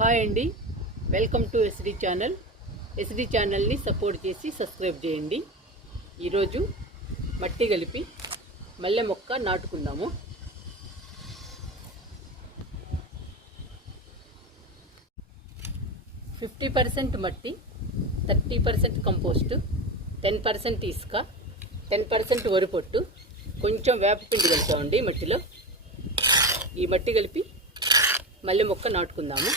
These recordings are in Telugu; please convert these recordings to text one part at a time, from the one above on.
హాయ్ అండి, welcome to SD channel. SD ఛానల్ని సపోర్ట్ చేసి సబ్స్క్రైబ్ చేయండి. ఈరోజు మట్టి కలిపి మల్లె మొక్క నాటుకుందాము. ఫిఫ్టీ 50% మట్టి, 30% కంపోస్ట్, 10% ఇసుక, 10% వరిపొట్టు, కొంచెం వేపపిండి కలిపామండి మట్టిలో. ఈ మట్టి కలిపి మల్లె మొక్క నాటుకుందాము.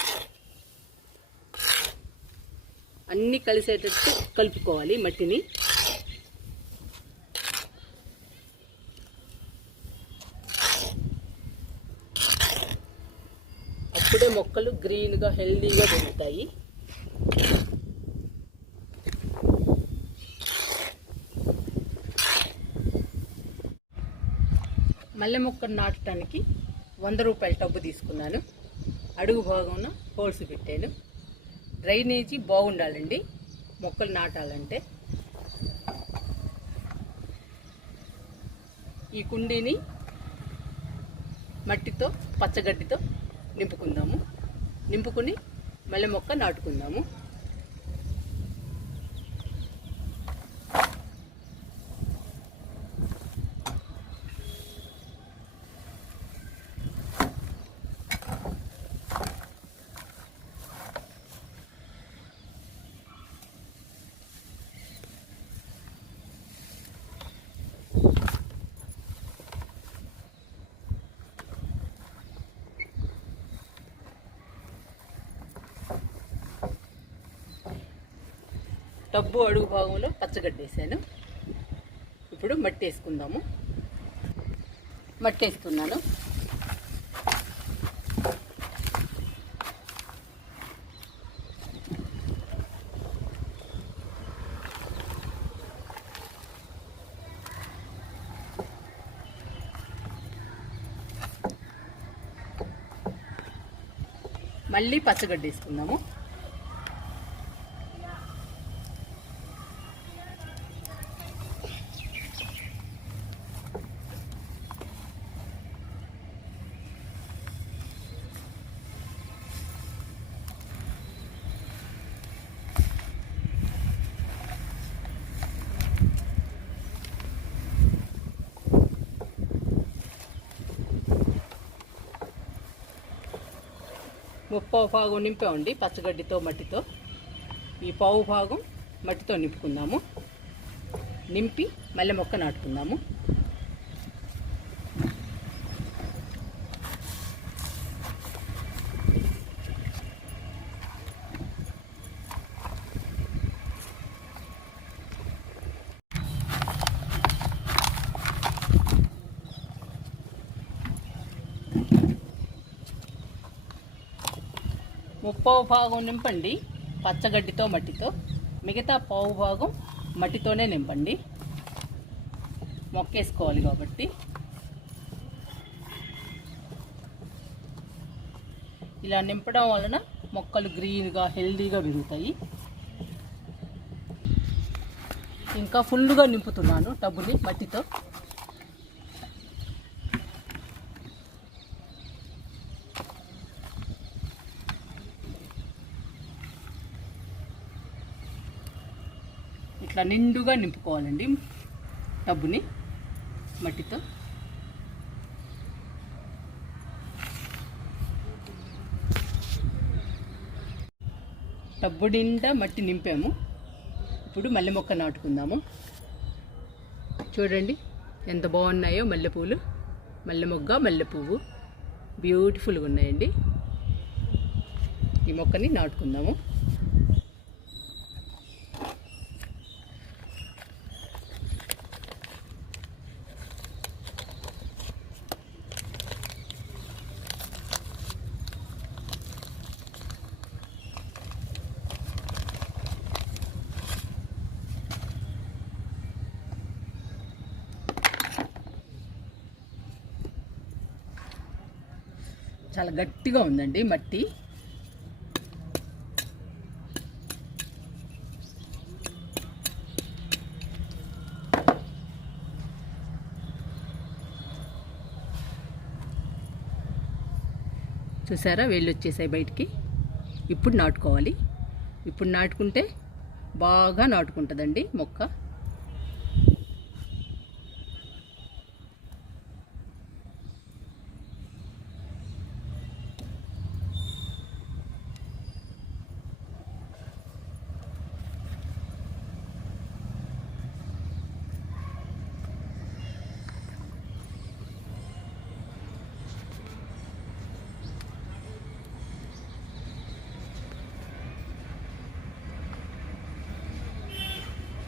అన్నీ కలిసేటట్టు కలుపుకోవాలి మట్టిని. అప్పుడే మొక్కలు గ్రీన్గా హెల్దీగా పెరుగుతాయి. మల్లె మొక్కను నాటడానికి 100 రూపాయల టబ్బు తీసుకున్నాను. అడుగు భాగంలో హోల్స్ పెట్టాను. డ్రైనేజీ బాగుండాలండి మొక్కలు నాటాలంటే. ఈ కుండీని మట్టితో పచ్చగడ్డితో నింపుకుందాము. నింపుకుని మల్లె మొక్క నాటుకుందాము. టబ్బు అడుగు భాగంలో పచ్చగడ్డి వేసాను. ఇప్పుడు మట్టి వేసుకుందాము. మట్టి వేస్తున్నాను. మళ్ళీ పచ్చగడ్డి వేసుకుందాము. ముప్పావు భాగం నింపామండి పచ్చగడ్డితో మట్టితో. ఈ పావు భాగం మట్టితో నింపుకుందాము. నింపి మల్లె మొక్క నాటుకుందాము. ముప్పావు భాగం నింపండి పచ్చగడ్డితో మట్టితో. మిగతా పావు భాగం మట్టితోనే నింపండి, మొక్కేసుకోవాలి కాబట్టి. ఇలా నింపడం వలన మొక్కలు గ్రీన్గా హెల్దీగా పెరుగుతాయి. ఇంకా ఫుల్గా నింపుతున్నాను టబ్బుని మట్టితో. ఇట్లా నిండుగా నింపుకోవాలండి టబ్బుని మట్టితో. టబ్బు నిండా మట్టి నింపాము. ఇప్పుడు మల్లె మొక్క నాటుకుందాము. చూడండి ఎంత బాగున్నాయో మల్లెపూలు. మల్లె మొగ్గ, మల్లె పువ్వు బ్యూటిఫుల్గా ఉన్నాయండి. ఈ మొక్కని నాటుకుందాము. చాలా గట్టిగా ఉందండి మట్టి. చూసారా వేళ్ళు వచ్చేసాయి బయటికి. ఇప్పుడు నాటుకోవాలి. ఇప్పుడు నాటుకుంటే బాగా నాటుకుంటుందండి మొక్క.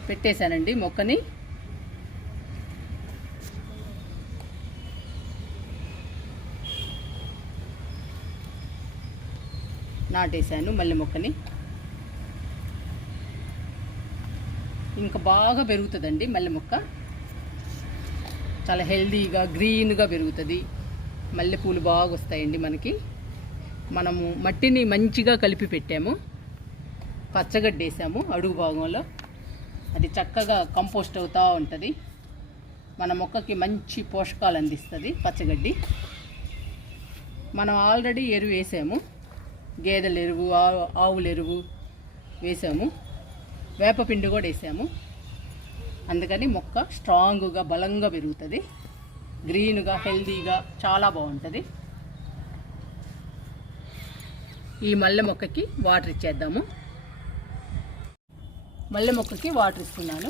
పెట్టేశానండి మొక్కని. నాటేశాను మల్లె మొక్కని. ఇంకా బాగా పెరుగుతుందండి మల్లె మొక్క. చాలా హెల్దీగా గ్రీన్గా పెరుగుతుంది. మల్లెపూలు బాగా వస్తాయండి మనకి. మనము మట్టిని మంచిగా కలిపి పెట్టాము. పచ్చగడ్డి వేసాము అడుగు భాగంలో. అది చక్కగా కంపోస్ట్ అవుతూ ఉంటుంది. మన మొక్కకి మంచి పోషకాలు అందిస్తుంది పచ్చగడ్డి. మనం ఆల్రెడీ ఎరువు వేసాము. గేదెల ఎరువు, ఆవుల ఎరువు వేసాము. వేపపిండి కూడా వేసాము. అందుకని మొక్క స్ట్రాంగ్గా బలంగా పెరుగుతుంది. గ్రీన్గా హెల్దీగా చాలా బాగుంటుంది. ఈ మల్లె మొక్కకి వాటర్ ఇచ్చేద్దాము. మల్లె మొక్కకి వాటర్ ఇస్తున్నాను.